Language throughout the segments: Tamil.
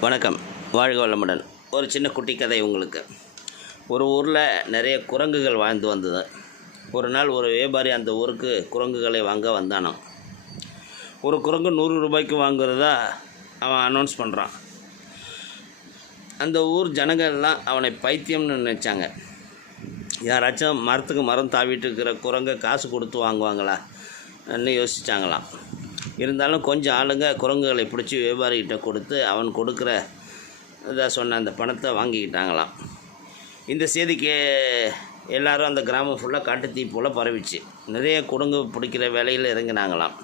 வணக்கம். வாழ்க வளமுடன். ஒரு சின்ன குட்டி கதை உங்களுக்கு. ஒரு ஊரில் நிறைய குரங்குகள் வாழ்ந்து வந்தது. ஒரு நாள் ஒரு வியாபாரி அந்த ஊருக்கு குரங்குகளை வாங்க வந்தானோ ஒரு குரங்கு நூறு ரூபாய்க்கு வாங்குறதா அவன் அனௌன்ஸ் பண்ணுறான் அந்த ஊர் ஜனங்கள்லாம் அவனை பைத்தியம்னு நினச்சாங்க. யாராச்சும் மரத்துக்கு மரம் தாவிட்டு இருக்கிற குரங்கை காசு கொடுத்து வாங்குவாங்களா? யோசித்தாங்களாம் யோசிச்சாங்களாம். இருந்தாலும் கொஞ்சம் ஆளுங்க குரங்குகளை பிடிச்சி வியாபாரிகிட்ட கொடுத்து அவன் கொடுக்குற இதாக சொன்ன அந்த பணத்தை வாங்கிக்கிட்டாங்களாம். இந்த செய்திக்கு எல்லாரும் அந்த கிராமம் ஃபுல்லாக காட்டுத்தீ போல் பரவிச்சு. நிறைய குரங்கு பிடிக்கிற வேலையில் இறங்கினாங்களாம்.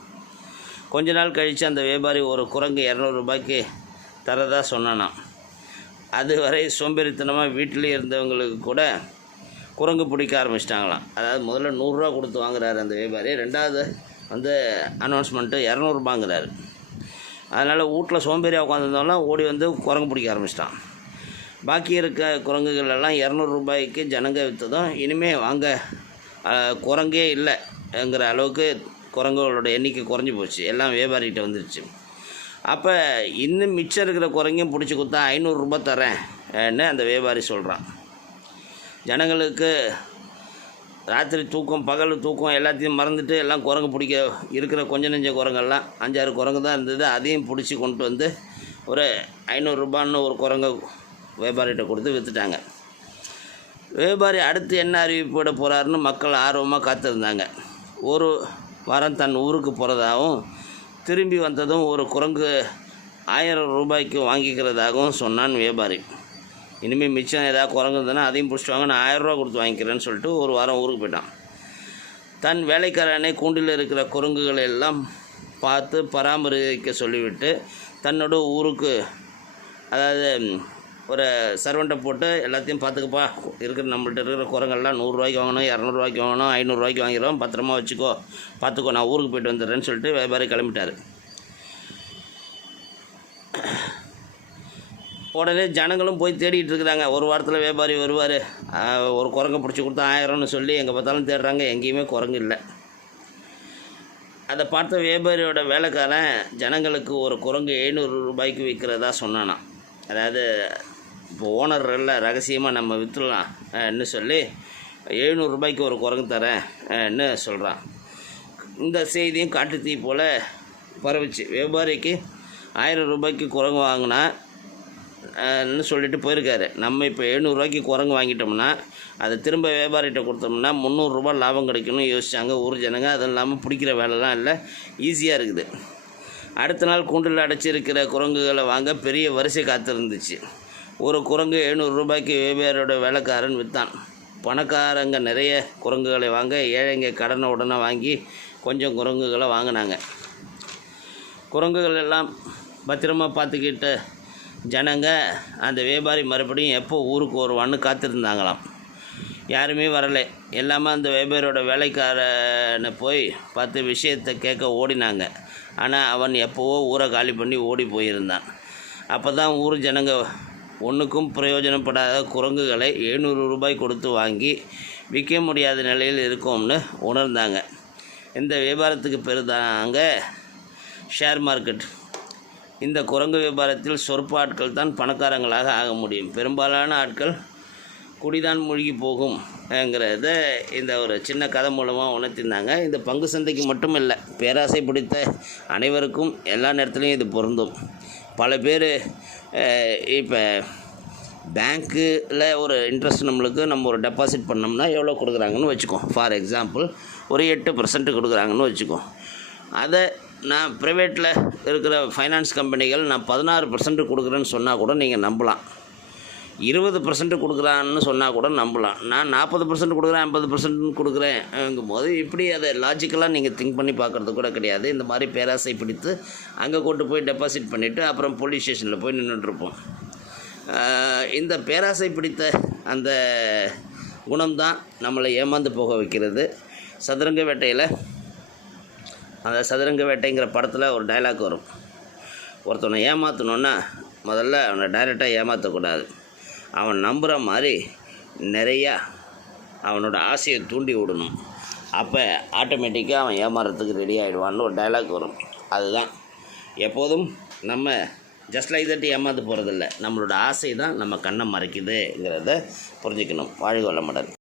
கொஞ்ச நாள் கழித்து அந்த வியாபாரி ஒரு குரங்கு இரநூறுபாய்க்கு தரதாக தரதா சொன்னானாம். அதுவரை சோம்பேறித்தனமாக வீட்டிலே இருந்தவங்களுக்கு கூட குரங்கு பிடிக்க ஆரம்பிச்சிட்டாங்களாம். அதாவது முதல்ல நூறுரூவா கொடுத்து வாங்குறாரு அந்த வியாபாரி. ரெண்டாவது வந்து அனௌன்ஸ்மெண்ட்டு இரநூறுபாங்கிறாரு. அதனால் வீட்டில் சோம்பேறியாக உட்காந்துருந்தாலும் ஓடி வந்து குரங்கு பிடிக்க ஆரம்பிச்சிட்டான். பாக்கி இருக்க குரங்குகள் எல்லாம் இரநூறு ரூபாய்க்கு ஜனங்க விற்றதும் இனிமேல் வாங்க குரங்கே இல்லைங்கிற அளவுக்கு குரங்குகளோட எண்ணிக்கை குறைஞ்சி போச்சு. எல்லாம் வியாபாரிகிட்ட வந்துருச்சு. அப்போ இன்னும் மிச்சம் இருக்கிற குரங்கையும் பிடிச்சி கொடுத்தா ஐநூறுரூபா தரேன்னு அந்த வியாபாரி சொல்கிறான் ஜனங்களுக்கு ராத்திரி தூக்கம் பகல் தூக்கம் எல்லாத்தையும் மறந்துட்டு எல்லாம் குரங்கு பிடிக்க இருக்கிற கொஞ்ச நெஞ்ச குரங்கெல்லாம் அஞ்சாறு குரங்கு தான் இருந்தது. அதையும் பிடிச்சி கொண்டு வந்து ஒரு ஐநூறுரூபான்னு ஒரு குரங்கை வியாபாரிகிட்ட கொடுத்து விற்றுட்டாங்க வியாபாரி அடுத்து என்ன அறிவிப்பு போகிறாருன்னு மக்கள் ஆர்வமாக காத்திருந்தாங்க. ஒரு வாரம் தன் ஊருக்கு போகிறதாகவும் திரும்பி வந்ததும் ஒரு குரங்கு ஆயிரம் ரூபாய்க்கு வாங்கிக்கிறதாகவும் சொன்னான் வியாபாரி. இனிமேல் மிச்சம் ஏதாவது குரங்குதுன்னா அதையும் பிடிச்சிட்டு வாங்க. நான் ஆயிரரூவா கொடுத்து வாங்கிக்கிறேன்னு சொல்லிட்டு ஒரு வாரம் ஊருக்கு போயிட்டான். தன் வேலைக்காரனை கூண்டில் இருக்கிற குரங்குகளை எல்லாம் பார்த்து பராமரிக்க சொல்லிவிட்டு தன்னோட ஊருக்கு அதாவது ஒரு சர்வெண்ட்டை போட்டு எல்லாத்தையும் பார்த்துக்கப்பா இருக்கிற நம்மள்ட்ட இருக்கிற குரங்கெல்லாம் நூறுரூவாய்க்கு வாங்கணும் இரநூறுவாய்க்கு வாங்கணும் ஐநூறுரூவாய்க்கு வாங்கிடுவோம் பத்திரமா வச்சுக்கோ பார்த்துக்கோ நான் ஊருக்கு போயிட்டு வந்துடுறேன்னு சொல்லிட்டு வியாபாரி கிளம்பிட்டார். உடனே ஜனங்களும் போய் தேடிட்டு இருக்கிறாங்க ஒரு வாரத்தில் வியாபாரி வருவார். ஒரு குரங்கை பிடிச்சி கொடுத்தா ஆயிரம்னு சொல்லி எங்கே பார்த்தாலும் தேடுறாங்க. எங்கேயுமே குரங்கு இல்லை. அதை பார்த்த வியாபாரியோட வேலைக்காரன் ஜனங்களுக்கு ஒரு குரங்கு எழுநூறு ரூபாய்க்கு விற்கிறதா சொன்னானான் அதாவது இப்போ ஓனர் இல்லை ரகசியமாக நம்ம விற்றுலாம்னு சொல்லி எழுநூறு ரூபாய்க்கு ஒரு குரங்கு தரேன்னு சொல்கிறான் இந்த செய்தியும் காட்டுத்தீ போல் பரவிச்சு. வியாபாரிக்கு ஆயிரம் ரூபாய்க்கு குரங்கு வாங்கினா சொல்லிட்டு போயிருக்காரு. நம்ம இப்போ எழுநூறுவாய்க்கு குரங்கு வாங்கிட்டோம்னா அதை திரும்ப வியாபாரிகிட்ட கொடுத்தோம்னா முந்நூறுரூபா லாபம் கிடைக்கணும்னு யோசிச்சாங்க ஊர் ஜனங்க. அதுவும் இல்லாமல் பிடிக்கிற வேலைலாம் இல்லை. ஈஸியாக இருக்குது. அடுத்த நாள் கூண்டில் அடைச்சிருக்கிற குரங்குகளை வாங்க பெரிய வரிசை காத்திருந்துச்சு ஒரு குரங்கு எழுநூறு ரூபாய்க்கு வியாபாரியோட வேலைக்காரன் விற்றான் பணக்காரங்க நிறைய குரங்குகளை வாங்க ஏழைங்க கடனை உடனே வாங்கி கொஞ்சம் குரங்குகளை வாங்கினாங்க. குரங்குகள் எல்லாம் பத்திரமா பார்த்துக்கிட்ட ஜனங்க அந்த வியாபாரி மறுபடியும் எப்போ ஊருக்கு வருவான்னு காத்திருந்தாங்களாம். யாருமே வரலை. எல்லாமே அந்த வியாபாரியோட வேலைக்காரனை போய் பார்த்து விஷயத்தை கேட்க ஓடினாங்க. ஆனால் அவன் எப்போவோ ஊரை காலி பண்ணி ஓடி போயிருந்தான். அப்போ தான் ஊர் ஜனங்க ஒன்றுக்கும் பிரயோஜனப்படாத குரங்குகளை எழுநூறு ரூபாய் கொடுத்து வாங்கி விற்க முடியாத நிலையில் இருக்கோம்னு உணர்ந்தாங்க. இந்த வியாபாரத்துக்கு பெருதாங்க ஷேர் மார்க்கெட். இந்த குரங்கு வியாபாரத்தில் சொற்ப ஆட்கள் தான் பணக்காரங்களாக ஆக முடியும். பெரும்பாலான ஆட்கள் குடிதான் மூழ்கி போகும்ங்கிறத இந்த ஒரு சின்ன கதை மூலமாக உணர்த்திருந்தாங்க. இந்த பங்கு சந்தைக்கு மட்டும் இல்லை பேராசை பிடித்த அனைவருக்கும் எல்லா நேரத்துலையும் இது பொருந்தும். பல பேர் இப்போ பேங்க்கில் ஒரு இன்ட்ரெஸ்ட் நம்மளுக்கு நம்ம ஒரு டெபாசிட் பண்ணோம்னா எவ்வளோ கொடுக்குறாங்கன்னு வச்சுக்கோ. ஃபார் எக்ஸாம்பிள் ஒரு எட்டு பர்சன்ட் கொடுக்குறாங்கன்னு வச்சுக்கோ. அதை நான் ப்ரைவேட்டில் இருக்கிற ஃபைனான்ஸ் கம்பெனிகள் நான் பதினாறு பர்சன்ட் கொடுக்குறேன்னு சொன்னால் கூட நீங்கள் நம்பலாம். இருபது பர்சன்ட் கொடுக்குறான்னு சொன்னால் கூட நம்பலாம். நான் நாற்பது பர்சன்ட் கொடுக்குறேன் ஐம்பது பர்சன்ட் கொடுக்குறேங்கும் போது இப்படி அதை லாஜிக்கலாக நீங்கள் திங்க் பண்ணி பார்க்குறது கூட கிடையாது. இந்த மாதிரி பேராசை பிடித்து அங்கே கொண்டு போய் டெபாசிட் பண்ணிவிட்டு அப்புறம் போலீஸ் ஸ்டேஷனில் போய் நின்றுட்டுருப்போம் இந்த பேராசை பிடித்த அந்த குணம்தான் நம்மளை ஏமாந்து போக வைக்கிறது. சதுரங்க வேட்டையில் அந்த சதுரங்க வேட்டைங்கிற படத்தில் ஒரு டைலாக் வரும். ஒருத்தனை ஏமாற்றணுன்னா முதல்ல அவனை டைரெக்டாக ஏமாற்றக்கூடாது அவன் நம்புகிற மாதிரி நிறையா அவனோட ஆசையை தூண்டி விடணும். அப்போ ஆட்டோமேட்டிக்காக அவன் ஏமாறுறதுக்கு ரெடி ஆகிடுவான்னு ஒரு டைலாக் வரும். அதுதான். எப்போதும் நம்ம ஜஸ்ட் லைக் தட்டி ஏமாந்து போகிறதில்ல நம்மளோட ஆசை தான் நம்ம கண்ணை மறைக்குதுங்கிறத புரிஞ்சுக்கணும். வாழ்க வளமுடன்.